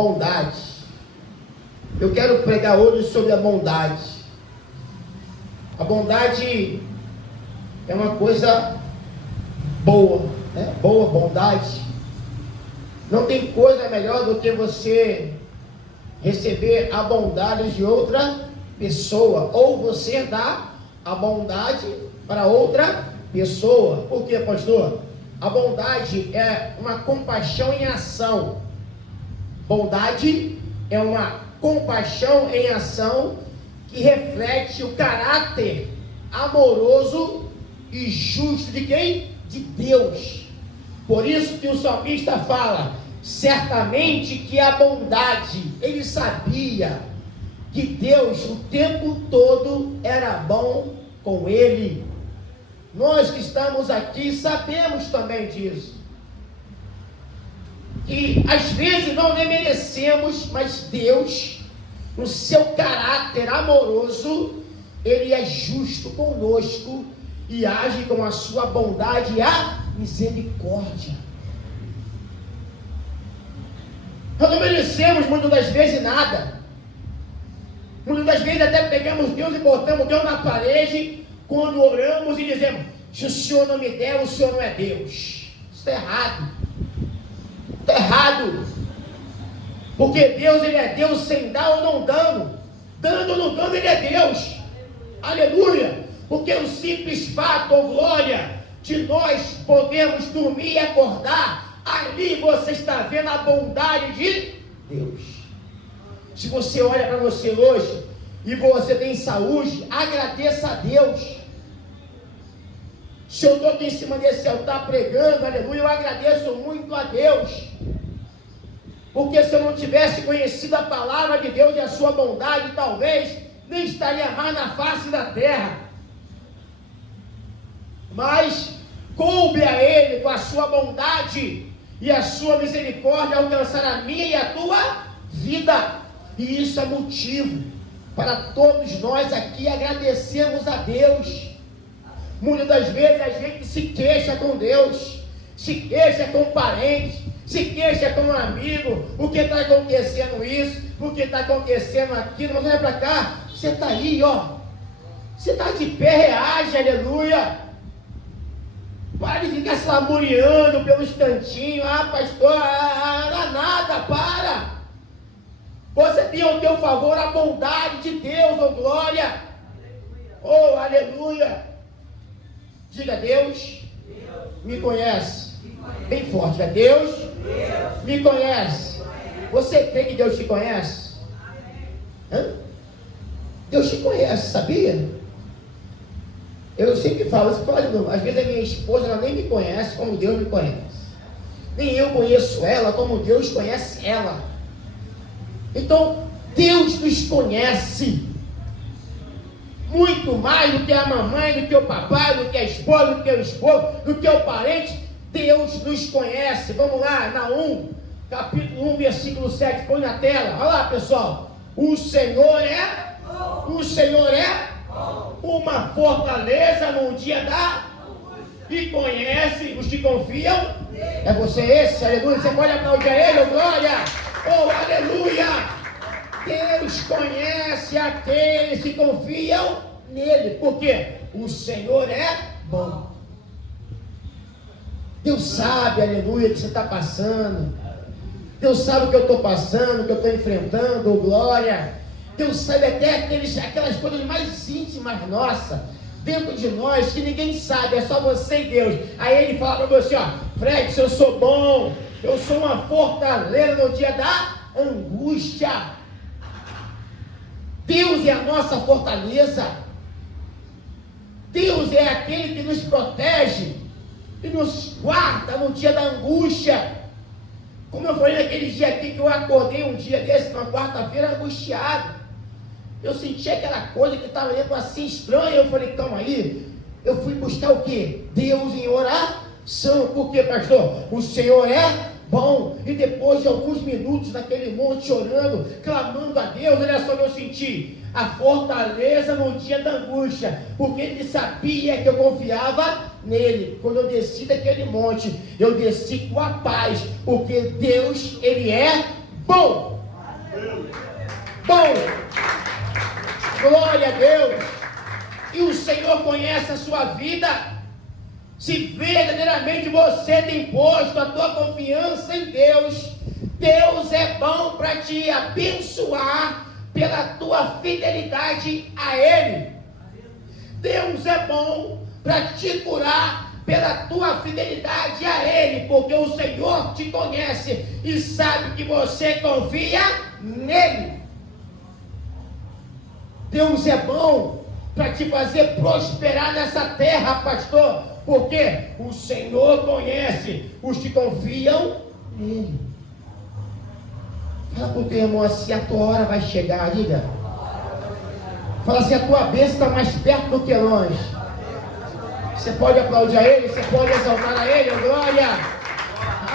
Bondade. Eu quero pregar hoje sobre a bondade. A bondade é uma coisa boa, né? Boa, bondade. Não tem coisa melhor do que você receber a bondade de outra pessoa, ou você dar a bondade para outra pessoa. Por quê, pastor? A bondade é uma compaixão em ação. Bondade é uma compaixão em ação que reflete o caráter amoroso e justo de quem? De Deus. Por isso que o salmista fala, certamente que a bondade, ele sabia que Deus o tempo todo era bom com ele. Nós que estamos aqui sabemos também disso. Que às vezes não merecemos, mas Deus, no seu caráter amoroso, ele é justo conosco e age com a sua bondade e a misericórdia. Nós não merecemos muitas das vezes nada. Muitas das vezes até pegamos Deus e botamos Deus na parede quando oramos e dizemos: se o Senhor não me der, o Senhor não é Deus. Isso está errado. Está errado. Porque Deus, ele é Deus sem dar ou não dando. Dando ou não dando, ele é Deus. Aleluia. Porque o simples fato ou glória de nós podermos dormir e acordar, ali você está vendo a bondade de Deus. Se você olha para você hoje e você tem saúde, agradeça a Deus. Se eu estou aqui em cima desse altar pregando, aleluia, eu agradeço muito a Deus. Porque se eu não tivesse conhecido a palavra de Deus e a sua bondade, talvez nem estaria mais na face da terra. Mas coube a Ele, com a sua bondade e a sua misericórdia, alcançar a minha e a tua vida. E isso é motivo para todos nós aqui agradecermos a Deus. Muitas das vezes a gente se queixa com Deus, se queixa com parente, se queixa com um amigo, o que está acontecendo isso, o que está acontecendo aquilo, mas olha para cá, você está aí, ó, você está de pé, reage, aleluia. Para de ficar se lamuriando pelos cantinhos, pastor, não é nada, para. Você tem ao teu favor a bondade de Deus, oh glória, oh aleluia. Diga: Deus me conhece. Bem forte, é Deus me conhece. Você crê que Deus te conhece? Hã? Deus te conhece, sabia? Eu sempre falo, às vezes a minha esposa, ela nem me conhece como Deus me conhece. Nem eu conheço ela como Deus conhece ela. Então, Deus nos conhece muito mais do que a mamãe, do que o papai, do que a esposa, do que o esposo, do que o parente. Deus nos conhece. Vamos lá, Naum, capítulo 1, versículo 7, põe na tela. Olha lá, pessoal. O Senhor é uma fortaleza no dia da e conhece os que confiam. É você esse, aleluia. Você pode aplaudir a Ele, oh glória, oh aleluia. Deus conhece aqueles que confiam nele, porque o Senhor é bom. Deus sabe, aleluia, o que você está passando. Deus sabe o que eu estou passando, o que eu estou enfrentando, oh glória. Deus sabe até aquelas coisas mais íntimas nossas, dentro de nós, que ninguém sabe, é só você e Deus. Aí Ele fala para você, ó: Fred, se eu sou bom, eu sou uma fortaleza no dia da angústia. Deus é a nossa fortaleza. Deus é aquele que nos protege e nos guarda no dia da angústia. Como eu falei naquele dia aqui, que eu acordei um dia desse, na quarta-feira, angustiado. Eu senti aquela coisa que estava dentro assim estranha. Eu falei: calma aí. Eu fui buscar o quê? Deus em oração. Por quê, pastor? O Senhor é bom. E depois de alguns minutos naquele monte orando, clamando a Deus, olha só o que eu senti: a fortaleza no dia da angústia, porque Ele sabia que eu confiava nele. Quando eu desci daquele monte, eu desci com a paz, porque Deus, Ele é bom. Bom. Glória a Deus. E o Senhor conhece a sua vida. Se verdadeiramente você tem posto a tua confiança em Deus, Deus é bom para te abençoar pela tua fidelidade a Ele. Deus é bom para te curar pela tua fidelidade a Ele, porque o Senhor te conhece e sabe que você confia nele. Deus é bom para te fazer prosperar nessa terra, pastor, porque o Senhor conhece os que confiam nele. Fala para o teu irmão assim: a tua hora vai chegar, diga. Fala assim: a tua bênção está mais perto do que longe. Você pode aplaudir a Ele, você pode exaltar a Ele, glória,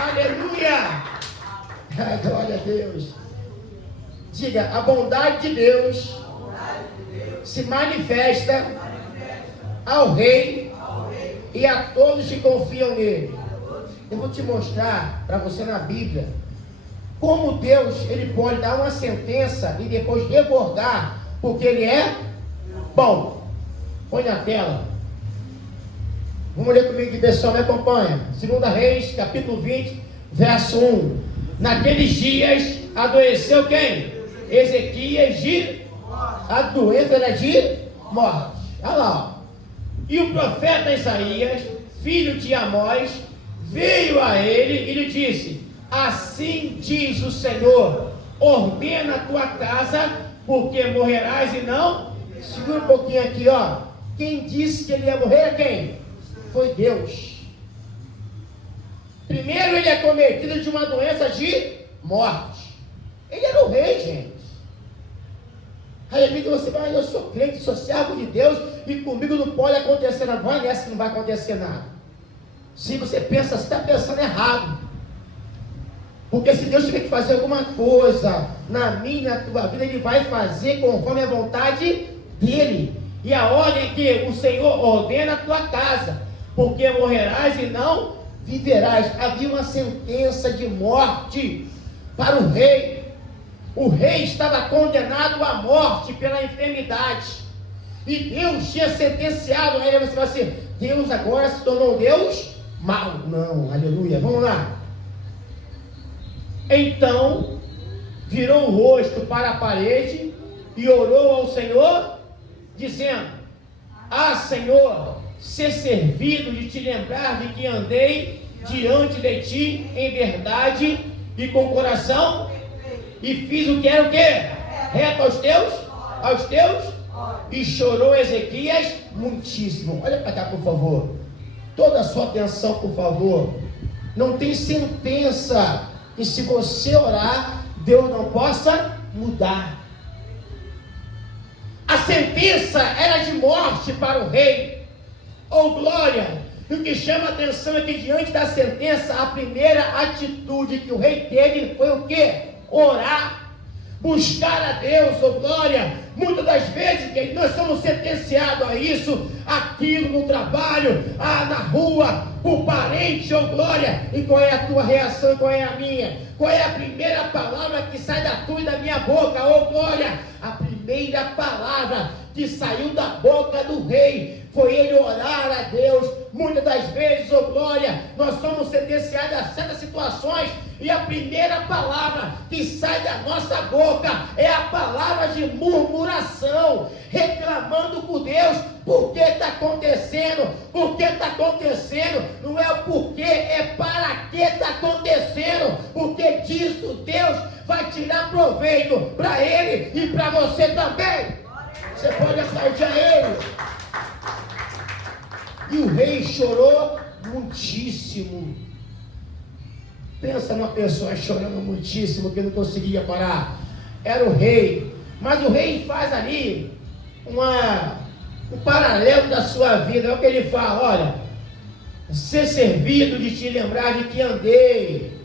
aleluia, glória a Deus. Diga: a bondade de Deus se manifesta ao Rei e a todos que confiam nele. Eu vou te mostrar para você na Bíblia como Deus, Ele pode dar uma sentença e depois revogar, porque Ele é bom. Põe na tela. Vamos ler comigo que o pessoal me acompanha. 2 Reis, capítulo 20, verso 1. Naqueles dias adoeceu quem? Ezequias de... A doença era de morte. Olha lá. E o profeta Isaías, filho de Amós, veio a ele e lhe disse: assim diz o Senhor, ordena a tua casa, porque morrerás e não... Segura um pouquinho aqui, ó. Quem disse que ele ia morrer é quem? Foi Deus. Primeiro ele é cometido de uma doença de morte. Ele era o rei, gente. Aí você vai: eu sou crente, sou servo de Deus, e comigo não pode acontecer nada. Vai nessa que não vai acontecer nada. Se você pensa, você está pensando errado. Porque se Deus tiver que fazer alguma coisa na minha e na tua vida, Ele vai fazer conforme a vontade dEle. E a ordem é que o Senhor ordena a tua casa, porque morrerás e não viverás. Havia uma sentença de morte para o rei. O rei estava condenado à morte pela enfermidade. E Deus tinha sentenciado a ele. Você vai assim: Deus agora se tornou Deus mau. Não, aleluia. Vamos lá. Então, virou o rosto para a parede e orou ao Senhor, dizendo: ah, Senhor, ser servido de te lembrar de que andei diante de ti em verdade e com coração, e fiz o que era o quê? Reto aos teus, e chorou Ezequias muitíssimo. Olha para cá, por favor. Toda a sua atenção, por favor. Não tem sentença que se você orar, Deus não possa mudar. A sentença era de morte para o rei. Oh, glória! E o que chama a atenção é que diante da sentença, a primeira atitude que o rei teve foi o quê? Orar, buscar a Deus. Oh, glória! Muitas das vezes que nós somos sentenciados a isso, aquilo no trabalho, na rua, por parente, oh glória. E qual é a tua reação e qual é a minha? Qual é a primeira palavra que sai da tua e da minha boca, oh glória? A primeira palavra que saiu da boca do rei foi ele orar a Deus. Muitas das vezes, oh glória, nós somos sentenciados a certas situações e a primeira palavra que sai da nossa boca é a palavra de murmuração, reclamando com Deus. Por que está acontecendo? Por que está acontecendo? Não é o porquê, é para que está acontecendo. Porque disso Deus vai tirar proveito para ele e para você também. Você pode aplaudir a ele. E o rei chorou muitíssimo. Pensa numa pessoa chorando muitíssimo que não conseguia parar. Era o rei. Mas o rei faz ali um paralelo da sua vida. É o que ele fala: olha, ser servido de te lembrar de que andei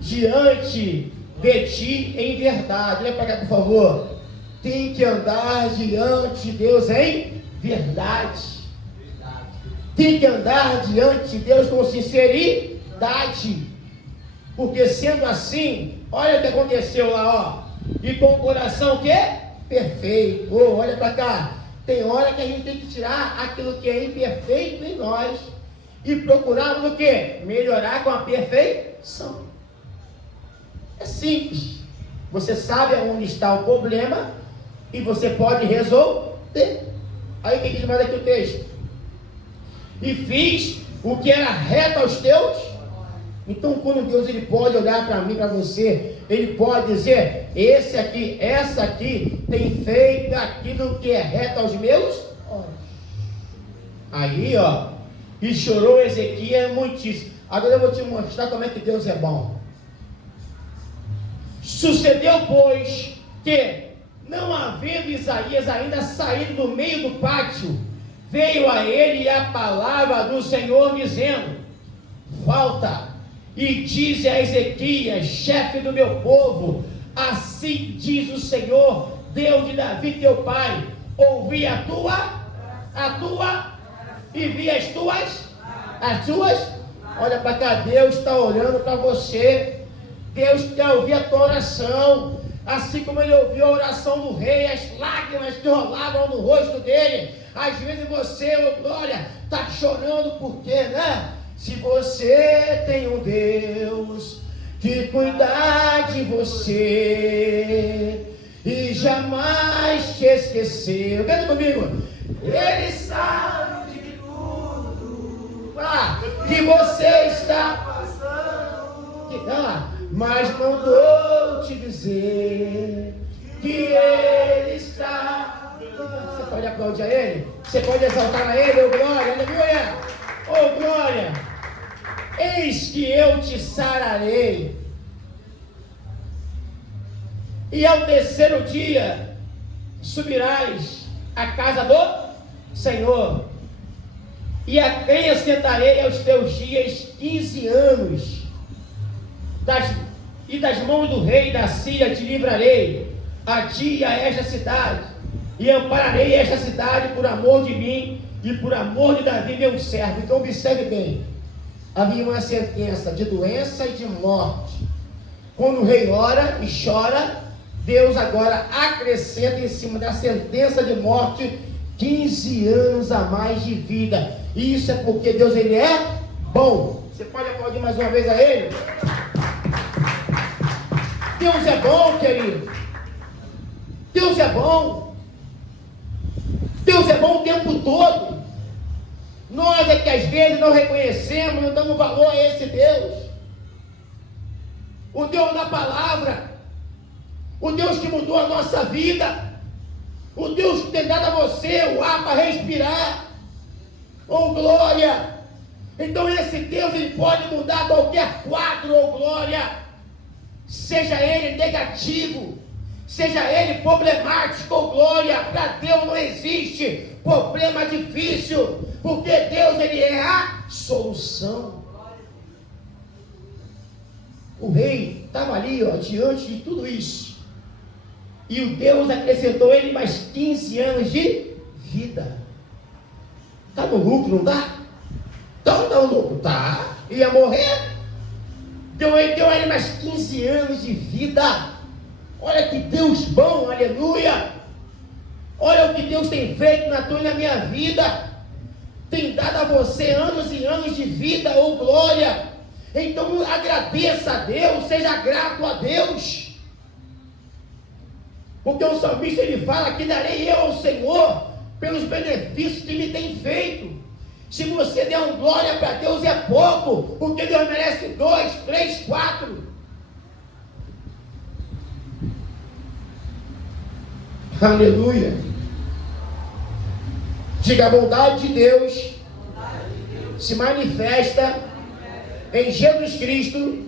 diante de ti em verdade. Olha para cá, por favor. Tem que andar diante de Deus em verdade. Tem que andar diante de Deus com sinceridade. Porque sendo assim, Olha o que aconteceu lá, ó. E com o coração o quê? Perfeito. Oh, olha para cá. Tem hora que a gente tem que tirar aquilo que é imperfeito em nós e procurarmos o quê? Melhorar com a perfeição. É simples. Você sabe onde está o problema e você pode resolver. Aí o que diz mais aqui o texto? E fiz o que era reto aos teus. Então, quando Deus ele pode olhar para mim, para você, ele pode dizer: esse aqui, essa aqui tem feito aquilo que é reto aos meus olhos. Aí, ó, e chorou Ezequias muitíssimo. Agora eu vou te mostrar como é que Deus é bom. Sucedeu, pois, que, não havendo Isaías ainda saído do meio do pátio, veio a ele a palavra do Senhor, dizendo: volta e dize a Ezequias, chefe do meu povo, assim diz o Senhor, Deus de Davi teu pai, ouvi a tua, e vi as tuas, olha para cá, Deus está olhando para você. Deus quer ouvir a tua oração, assim como ele ouviu a oração do rei, as lágrimas que rolavam no rosto dele. Às vezes você, oh glória, está chorando porque, né? Se você tem um Deus que cuida de você e jamais te esqueceu, canta comigo, Ele sabe de tudo que você está passando, mas mandou te dizer que Ele está. Você pode aplaudir a Ele? Você pode exaltar a Ele, oh glória, aleluia, oh glória. Eis que eu te sararei, e ao terceiro dia subirás à casa do Senhor, e acrescentarei aos teus dias 15 anos, das mãos do rei da Síria te livrarei, a ti e a esta cidade, e ampararei esta cidade por amor de mim e por amor de Davi meu servo. Então observe bem, havia uma sentença de doença e de morte. Quando o rei ora e chora, Deus agora acrescenta em cima da sentença de morte 15 anos a mais de vida. E isso é porque Deus ele é bom. Você pode aplaudir mais uma vez a Ele? Deus é bom, querido. Deus é bom. Deus é bom o tempo todo. Nós é que às vezes não reconhecemos, não damos valor a esse Deus. O Deus da palavra, o Deus que mudou a nossa vida, o Deus que tem dado a você o ar para respirar. Oh glória! Então esse Deus ele pode mudar qualquer quadro, oh glória, seja ele negativo, seja ele problemático, oh glória. Para Deus não existe problema difícil, porque Deus ele é a solução. O rei estava ali, ó, diante de tudo isso, e o Deus acrescentou ele mais 15 anos de vida. Está no lucro, não está? Então não, lucro, tá? Ia morrer? Deu a ele mais 15 anos de vida. Olha que Deus bom, aleluia. Olha o que Deus tem feito na tua e na minha vida. Tem dado a você anos e anos de vida, oh glória. Então agradeça a Deus, seja grato a Deus. Porque o salmista ele fala que darei eu ao Senhor pelos benefícios que me tem feito. Se você der um glória para Deus é pouco, porque Deus merece 2, 3, 4. Aleluia. Diga, a bondade de Deus se manifesta em Jesus Cristo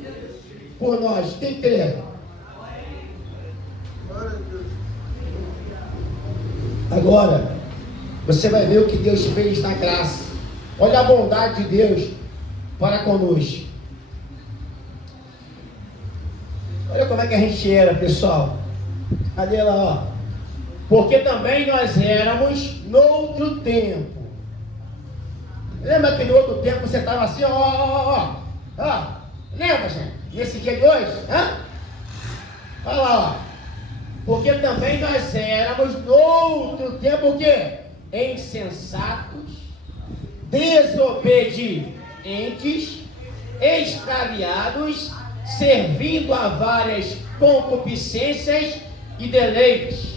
por nós. Tem que crer. Agora, você vai ver o que Deus fez na graça. Olha a bondade de Deus para conosco. Olha como é que a gente era, pessoal. Cadê lá, ó? Porque também nós éramos no outro tempo. Lembra que no outro tempo você estava assim, ó. Lembra, gente? Nesse dia de hoje? Olha lá, ó. Porque também nós éramos no outro tempo o quê? Insensatos, desobedientes, extraviados, servindo a várias concupiscências e deleites,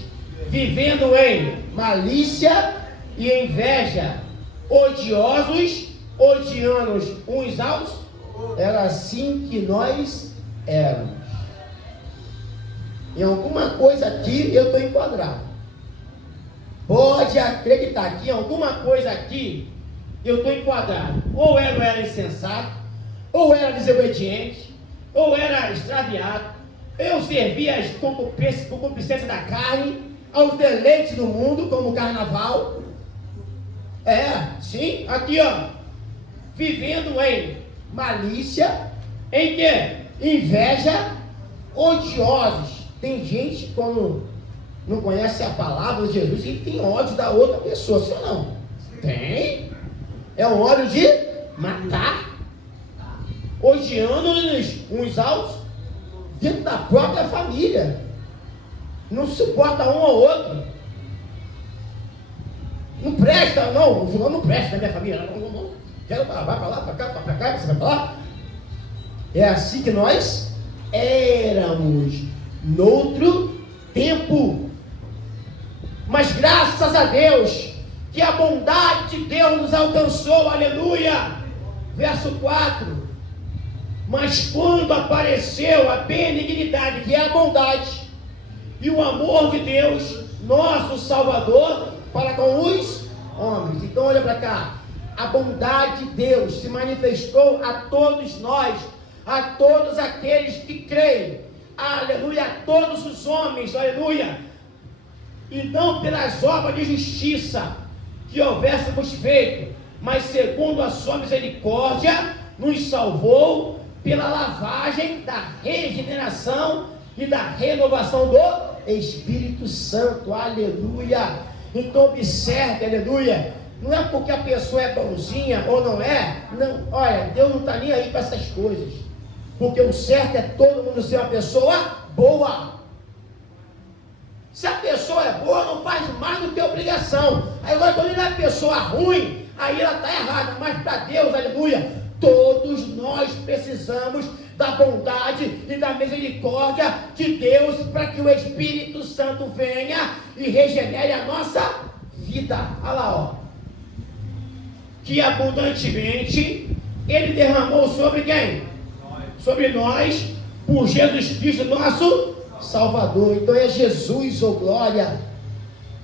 vivendo em malícia e inveja, odiosos, odiando uns aos outros. Era assim que nós éramos. Em alguma coisa aqui eu estou enquadrado. Pode acreditar que em alguma coisa aqui eu estou enquadrado. Ou eu era insensato, ou era desobediente, ou era extraviado. Eu servia as concupiscências da carne, aos deleites do mundo, como o carnaval. Sim, aqui ó. Vivendo em malícia, em que? Inveja, odiosos. Tem gente, quando não conhece a palavra de Jesus, e tem ódio da outra pessoa, sim ou não? Tem. É um ódio de matar, odiando uns aos dentro da própria família. Não suporta um ao outro. Não presta, não. O fulano não presta na minha família. Não. Quero vai para lá, para cá, você vai para lá. É assim que nós éramos noutro tempo. Mas graças a Deus, que a bondade de Deus nos alcançou, aleluia. Verso 4. Mas quando apareceu a benignidade, que é a bondade, e o amor de Deus, nosso Salvador, para com os homens. Então olha para cá. A bondade de Deus se manifestou a todos nós, a todos aqueles que creem, aleluia, a todos os homens, aleluia, e não pelas obras de justiça que houvéssemos feito, mas segundo a sua misericórdia, nos salvou pela lavagem da regeneração e da renovação do Espírito Santo, aleluia. Então observe, aleluia, não é porque a pessoa é bonzinha ou não é, não, olha, Deus não está nem aí para essas coisas, porque o certo é todo mundo ser uma pessoa boa. Se a pessoa é boa, não faz mais do que obrigação. Agora, quando ele é pessoa ruim, aí ela está errada, mas para Deus, aleluia, todos nós precisamos da bondade e da misericórdia de Deus, para que o Espírito Santo venha e regenere a nossa vida. Olha lá, ó. Que abundantemente Ele derramou sobre quem? Sobre nós, por Jesus Cristo, nosso Salvador. Então é Jesus, oh glória.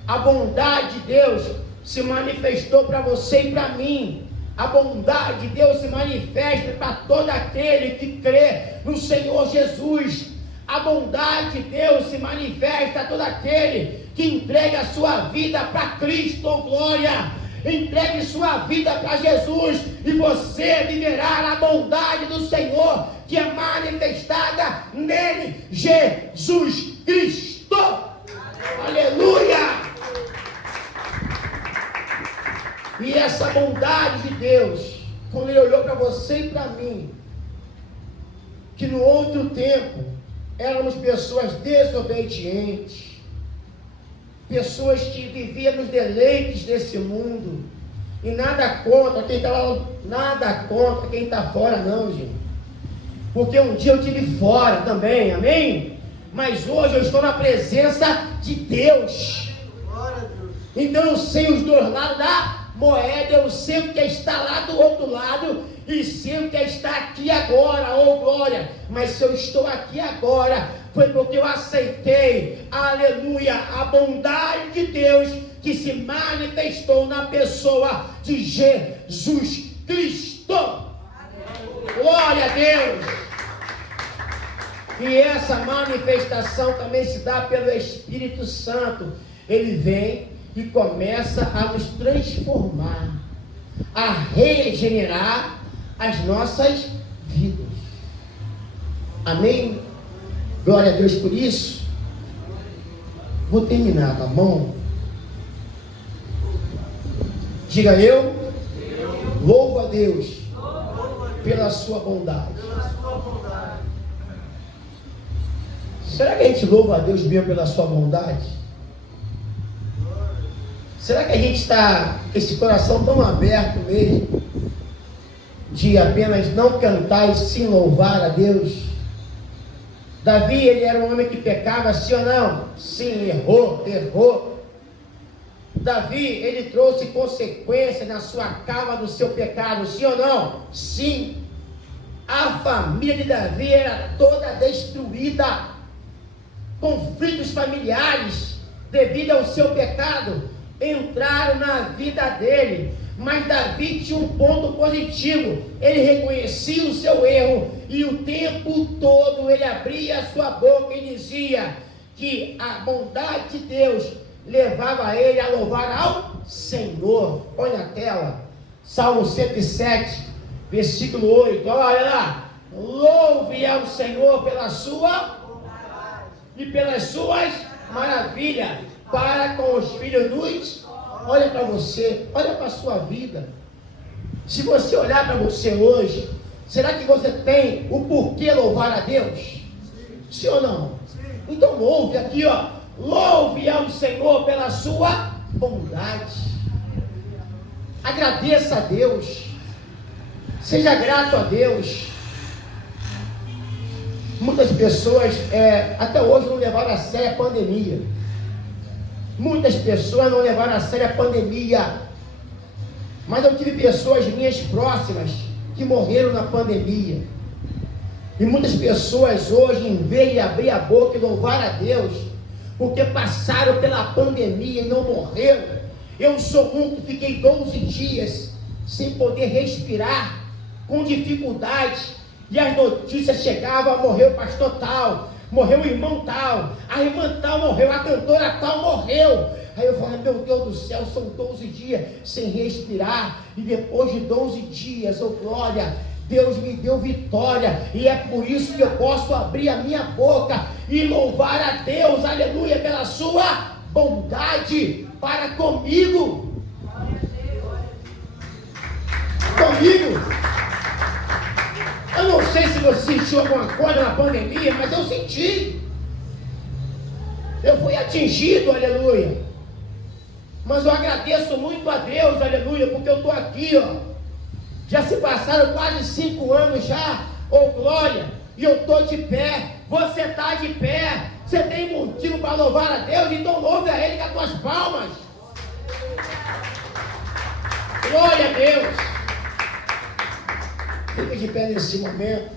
A bondade de Deus se manifestou para você e para mim. A bondade de Deus se manifesta para todo aquele que crê no Senhor Jesus. A bondade de Deus se manifesta a todo aquele que entrega a sua vida para Cristo, oh glória. Entregue sua vida para Jesus e você viverá a bondade do Senhor, que é manifestada nele, Jesus Cristo. Aleluia! E essa bondade de Deus, quando Ele olhou para você e para mim, que no outro tempo éramos pessoas desobedientes, pessoas que viviam nos deleites desse mundo, e nada contra quem está lá, nada contra quem está fora não, gente, porque um dia eu estive fora também, amém? Mas hoje eu estou na presença de Deus. Então eu sei os dois lados da moeda, eu sei o que está lá do outro lado, e sei o que está aqui agora, oh glória. Mas se eu estou aqui agora, foi porque eu aceitei, aleluia, a bondade de Deus, que se manifestou na pessoa de Jesus Cristo. Glória a Deus. E essa manifestação também se dá pelo Espírito Santo. Ele vem e começa a nos transformar, a regenerar as nossas vidas. Amém? Glória a Deus por isso. Vou terminar, tá bom? Diga eu louvo a Deus pela sua bondade. Será que a gente louva a Deus mesmo pela sua bondade? Será que a gente está com esse coração tão aberto mesmo, de apenas não cantar e sim louvar a Deus? Davi, ele era um homem que pecava, sim ou não? Sim, errou. Davi, ele trouxe consequência na sua causa do seu pecado, sim ou não? Sim. A família de Davi era toda destruída, conflitos familiares, devido ao seu pecado, entraram na vida dele. Mas Davi tinha um ponto positivo: ele reconhecia o seu erro, e o tempo todo ele abria a sua boca e dizia que a bondade de Deus levava ele a louvar ao Senhor. Olha na tela, Salmo 107, versículo 8, olha lá: louve ao Senhor pela sua e pelas suas maravilhas para com os filhos dos... Olha para você, olha para a sua vida. Se você olhar para você hoje, será que você tem o porquê louvar a Deus? Sim ou não? Então louve aqui, ó. Louve ao Senhor pela sua bondade. Agradeça a Deus. Seja grato a Deus. Muitas pessoas até hoje não levaram a sério a pandemia. Muitas pessoas não levaram a sério a pandemia. Mas eu tive pessoas minhas próximas que morreram na pandemia. E muitas pessoas hoje, em vez de abrir a boca e louvar a Deus, porque passaram pela pandemia e não morreram. Eu sou um que fiquei 12 dias sem poder respirar, com dificuldade, e as notícias chegavam: morreu o pastor tal, morreu o irmão tal, a irmã tal morreu, a cantora tal morreu. Aí eu falei: meu Deus do céu, são 12 dias sem respirar, e depois de 12 dias, oh glória, Deus me deu vitória, e é por isso que eu posso abrir a minha boca e louvar a Deus, aleluia, pela sua bondade para comigo. Eu não sei se você sentiu alguma coisa na pandemia, mas eu senti. Eu fui atingido, aleluia. Mas eu agradeço muito a Deus, aleluia, porque eu estou aqui, ó. Já se passaram quase 5 anos já, oh glória, e eu estou de pé. Você está de pé. Você tem motivo para louvar a Deus, então louve a Ele com as tuas palmas. Glória a Deus. Fica de pé nesse momento.